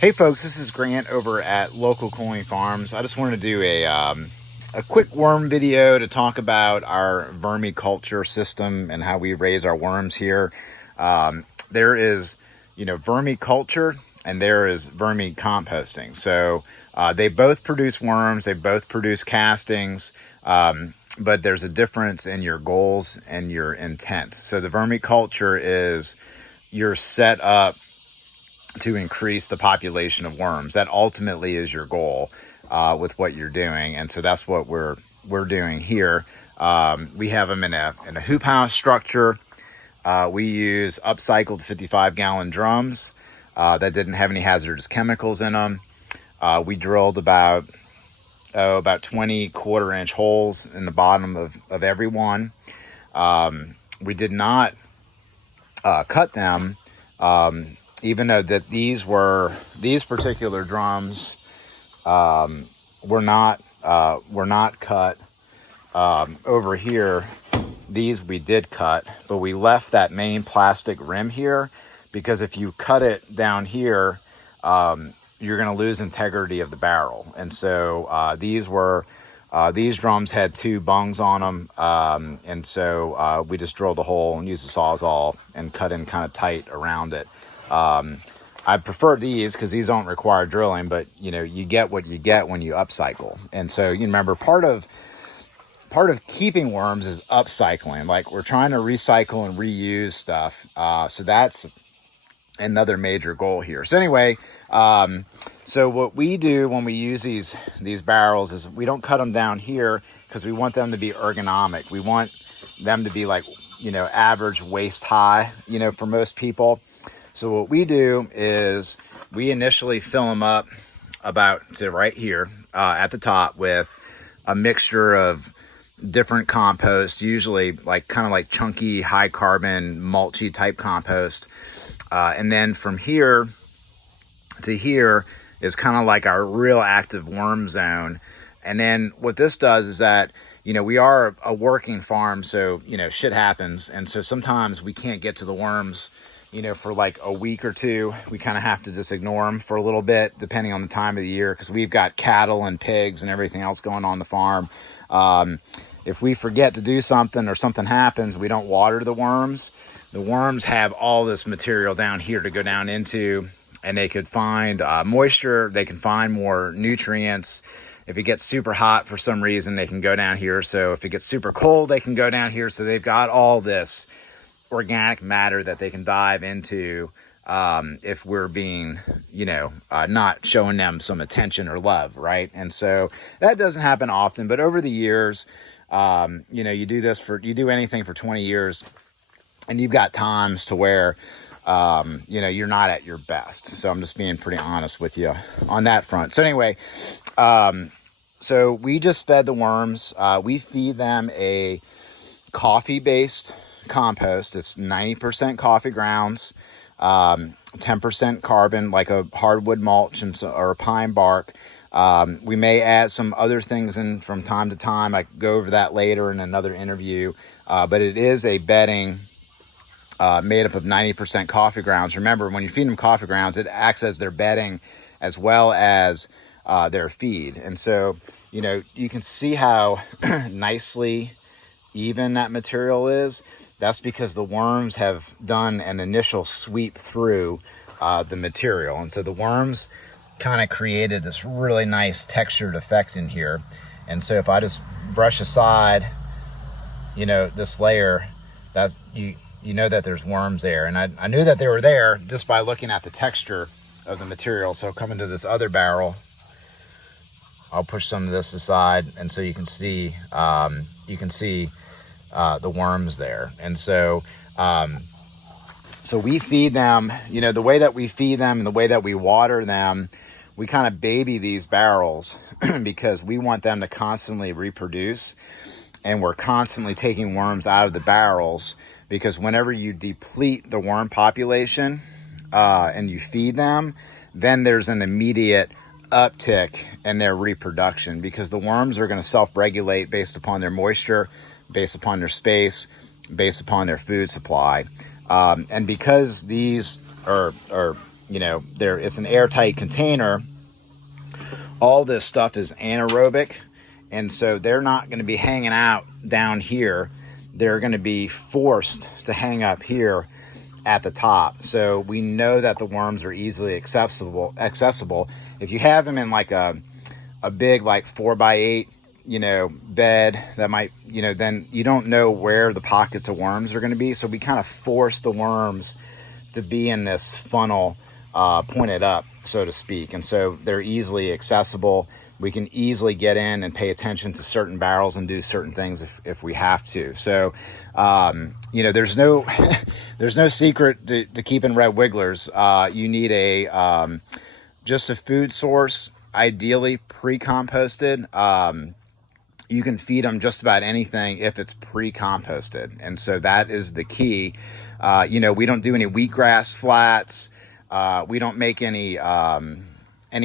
Hey folks, this is Grant over at Local Cooling Farms. I just wanted to do a quick worm video to talk about our vermiculture system and how we raise our worms here. There is, vermiculture and there is vermicomposting. So they both produce worms, they both produce castings, but there's a difference in your goals and your intent. So the vermiculture is you're set up to increase the population of worms. That ultimately is your goal with what you're doing, and so that's what we're doing here. We have them in a hoop house structure. We use upcycled 55-gallon drums that didn't have any hazardous chemicals in them. We drilled about 20 quarter-inch holes in the bottom of every one. We did not cut them. Even though that these particular drums were not cut. Over here, these we did cut, but we left that main plastic rim here because if you cut it down here, you're going to lose integrity of the barrel. And so these drums had two bungs on them, and so we just drilled a hole and used a Sawzall and cut in kind of tight around it. I prefer these because these don't require drilling, but you get what you get when you upcycle. And so you remember part of keeping worms is upcycling. Like we're trying to recycle and reuse stuff. So that's another major goal here. So anyway, so what we do when we use these barrels is we don't cut them down here because we want them to be ergonomic. We want them to be like, average waist high, for most people. So what we do is we initially fill them up about to right here at the top with a mixture of different compost, usually kind of like chunky, high carbon, mulchy type compost. And then from here to here is kind of like our real active worm zone. And then what this does is that, we are a working farm, so, shit happens. And so sometimes we can't get to the worms for like a week or two. We kind of have to just ignore them for a little bit, depending on the time of the year, because we've got cattle and pigs and everything else going on the farm. If we forget to do something or something happens, we don't water the worms. The worms have all this material down here to go down into, and they could find moisture. They can find more nutrients. If it gets super hot for some reason, they can go down here. So if it gets super cold, they can go down here. So they've got all this organic matter that they can dive into if we're being, not showing them some attention or love, right? And so that doesn't happen often, but over the years, you do anything for 20 years, and you've got times to where, you're not at your best. So I'm just being pretty honest with you on that front. So anyway, so we just fed the worms. We feed them a coffee-based compost. It's 90% coffee grounds, 10% carbon, like a hardwood mulch or a pine bark. We may add some other things in from time to time. I go over that later in another interview, but it is a bedding made up of 90% coffee grounds. Remember, when you feed them coffee grounds, it acts as their bedding as well as their feed. And so, you can see how nicely even that material is. That's because the worms have done an initial sweep through the material. And so the worms kind of created this really nice textured effect in here. And so if I just brush aside, this layer, that's you know that there's worms there. And I knew that they were there just by looking at the texture of the material. So coming to this other barrel, I'll push some of this aside, and so you can see the worms there. And so so we feed them, the way that we feed them and the way that we water them, we kind of baby these barrels because we want them to constantly reproduce, and we're constantly taking worms out of the barrels because whenever you deplete the worm population and you feed them, then there's an immediate uptick in their reproduction because the worms are going to self-regulate based upon their moisture, based upon their space, based upon their food supply. And because these are it's an airtight container. All this stuff is anaerobic, and so they're not going to be hanging out down here. They're going to be forced to hang up here at the top. So we know that the worms are easily accessible. If you have them in like a big like 4x8 bed, that might, then you don't know where the pockets of worms are going to be. So we kind of force the worms to be in this funnel, pointed up, so to speak. And so they're easily accessible. We can easily get in and pay attention to certain barrels and do certain things if we have to. So, there's no there's no secret to keeping red wigglers. You need just a food source, ideally pre-composted. You can feed them just about anything if it's pre-composted. And so that is the key. We don't do any wheatgrass flats. We don't make any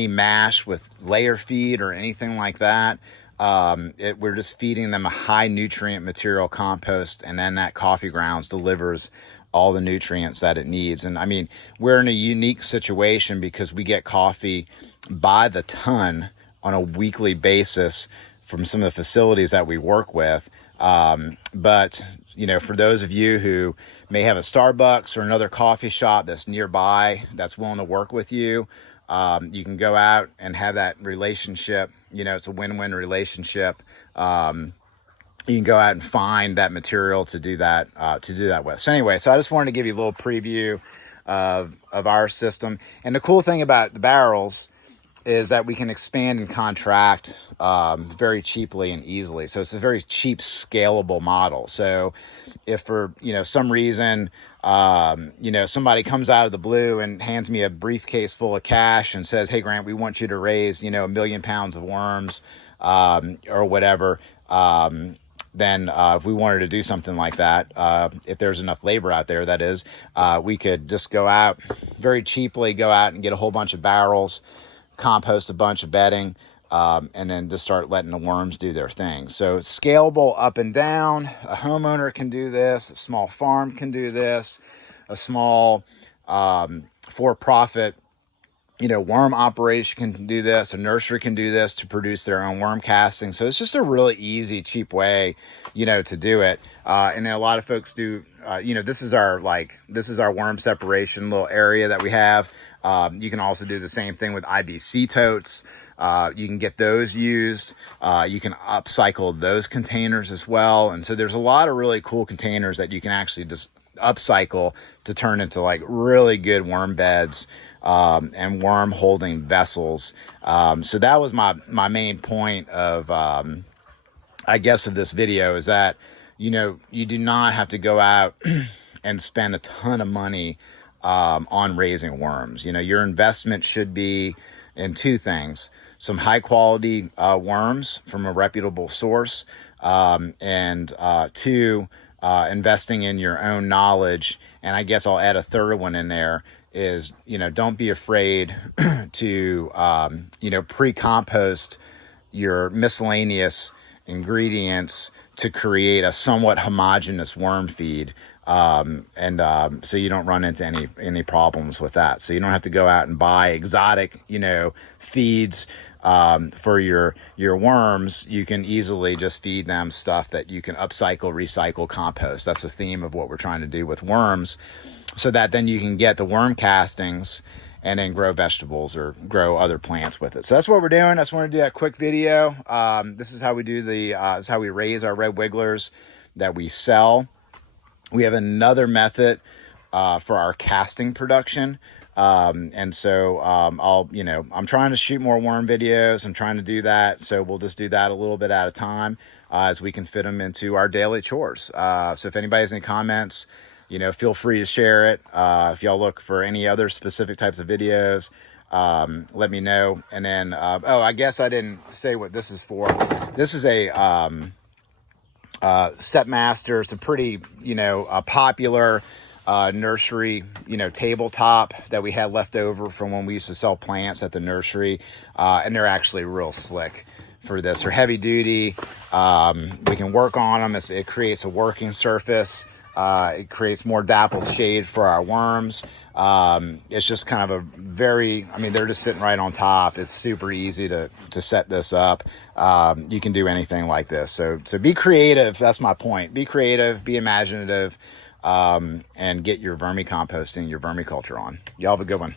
mash with layer feed or anything like that. We're just feeding them a high nutrient material compost, and then that coffee grounds delivers all the nutrients that it needs. And I mean, we're in a unique situation because we get coffee by the ton on a weekly basis from some of the facilities that we work with. But for those of you who may have a Starbucks or another coffee shop that's nearby that's willing to work with you, you can go out and have that relationship. It's a win-win relationship. You can go out and find that material to do that with. So anyway, so I just wanted to give you a little preview of our system. And the cool thing about the barrels is that we can expand and contract very cheaply and easily. So it's a very cheap, scalable model. So if for some reason somebody comes out of the blue and hands me a briefcase full of cash and says, "Hey Grant, we want you to raise 1 million pounds of worms," or whatever, then if we wanted to do something like that, if there's enough labor out there, that is, we could just go out very cheaply, go out and get a whole bunch of barrels, compost a bunch of bedding, and then just start letting the worms do their thing. So it's scalable up and down. A homeowner can do this. A small farm can do this. A small for-profit worm operation can do this. A nursery can do this to produce their own worm casting. So it's just a really easy, cheap way, to do it. And a lot of folks do, this is our worm separation little area that we have. You can also do the same thing with IBC totes. You can get those used. You can upcycle those containers as well. And so there's a lot of really cool containers that you can actually just upcycle to turn into like really good worm beds, and worm holding vessels. So that was my main point of, of this video, is that, you do not have to go out and spend a ton of money, on raising worms. Your investment should be in two things: some high quality worms from a reputable source, and two, investing in your own knowledge. And I guess I'll add a third one in there is, don't be afraid to, pre-compost your miscellaneous ingredients to create a somewhat homogeneous worm feed. So you don't run into any problems with that. So you don't have to go out and buy exotic, feeds, for your worms. You can easily just feed them stuff that you can upcycle, recycle, compost. That's the theme of what we're trying to do with worms, so that then you can get the worm castings and then grow vegetables or grow other plants with it. So that's what we're doing. I just wanted to do that quick video. This is how we do this is how we raise our red wigglers that we sell. We have another method for our casting production. And so I'm trying to shoot more worm videos. I'm trying to do that. So we'll just do that a little bit at a time, as we can fit them into our daily chores. So if anybody has any comments, feel free to share it. If y'all look for any other specific types of videos, let me know. And then, I guess I didn't say what this is for. This is a Stepmaster. It's a pretty, a popular nursery, tabletop that we had left over from when we used to sell plants at the nursery. And they're actually real slick for this. They're heavy duty. We can work on them. It creates a working surface. It creates more dappled shade for our worms. It's just kind of a very, I mean, they're just sitting right on top. It's super easy to set this up. You can do anything like this. So be creative. That's my point. Be creative, be imaginative, and get your vermicomposting, your vermiculture on. Y'all have a good one.